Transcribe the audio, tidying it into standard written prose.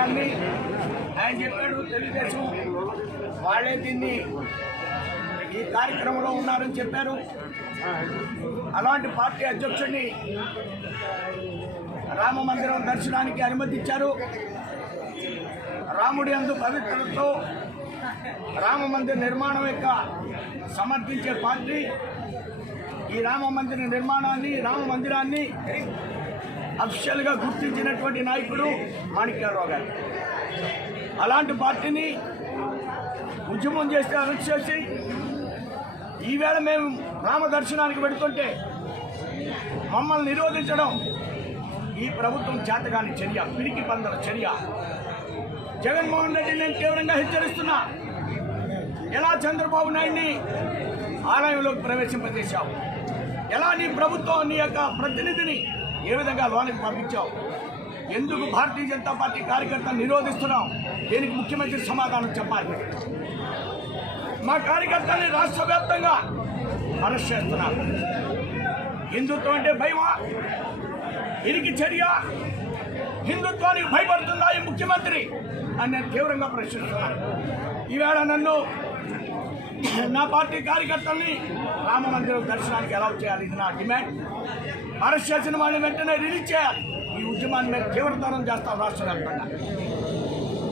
విషయాన్ని ఆయన చెప్పాడు. తెలుగుదేశం వాళ్ళే దీన్ని ఈ కార్యక్రమంలో ఉన్నారని చెప్పారు. అలాంటి పార్టీ అధ్యక్షుడిని రామ మందిరం దర్శనానికి అనుమతించారు. రాముడి యందు పవిత్రతతో రామ మందిర నిర్మాణం యొక్క సమర్థించే పార్టీ ఈ రామ మందిర నిర్మాణాన్ని, రామ మందిరాన్ని అఫిషియల్గా గుర్తించినటువంటి నాయకుడు మాణిక్యాలరావు గారు. అలాంటి పార్టీని ఉద్యమం చేస్తే అరెస్ట్ చేసి ఈవేళ మేము రామ దర్శనానికి పెడుతుంటే మమ్మల్ని నిరోధించడం ఈ ప్రభుత్వం చేతగాని చర్య, పిరికి పందల చర్య. జగన్మోహన్ రెడ్డి నేను తీవ్రంగా హెచ్చరిస్తున్నా. ఎలా చంద్రబాబు నాయుడిని ఆలయంలోకి ప్రవేశింపజేశావు? ఎలా నీ ప్రభుత్వం నీ యొక్క ప్రతినిధిని ఏ విధంగా లోనికి పంపించావు? ఎందుకు భారతీయ జనతా పార్టీ కార్యకర్తలు నిరోధిస్తున్నావు? దీనికి ముఖ్యమంత్రి సమాధానం చెప్పాలి. మా కార్యకర్తల్ని రాష్ట్ర వ్యాప్తంగా అరెస్ట్ చేస్తున్నారు. హిందుత్వం అంటే భయమా? ఇరికి చర్య? హిందుత్వానికి భయపడుతుందా ఈ ముఖ్యమంత్రి అని నేను తీవ్రంగా ప్రశ్నిస్తున్నాను. ఈవేళ నన్ను, నా పార్టీ కార్యకర్తల్ని రామ మందిరం దర్శనానికి అలౌ చేయాలి. ఇది నా డిమాండ్. అరెస్ట్ చేసిన వాళ్ళని వెంటనే రిలీజ్ చేయాలి. ఈ ఉద్యమాన్ని మేము తీవ్రతరం చేస్తాం రాష్ట్ర వ్యాప్తంగా.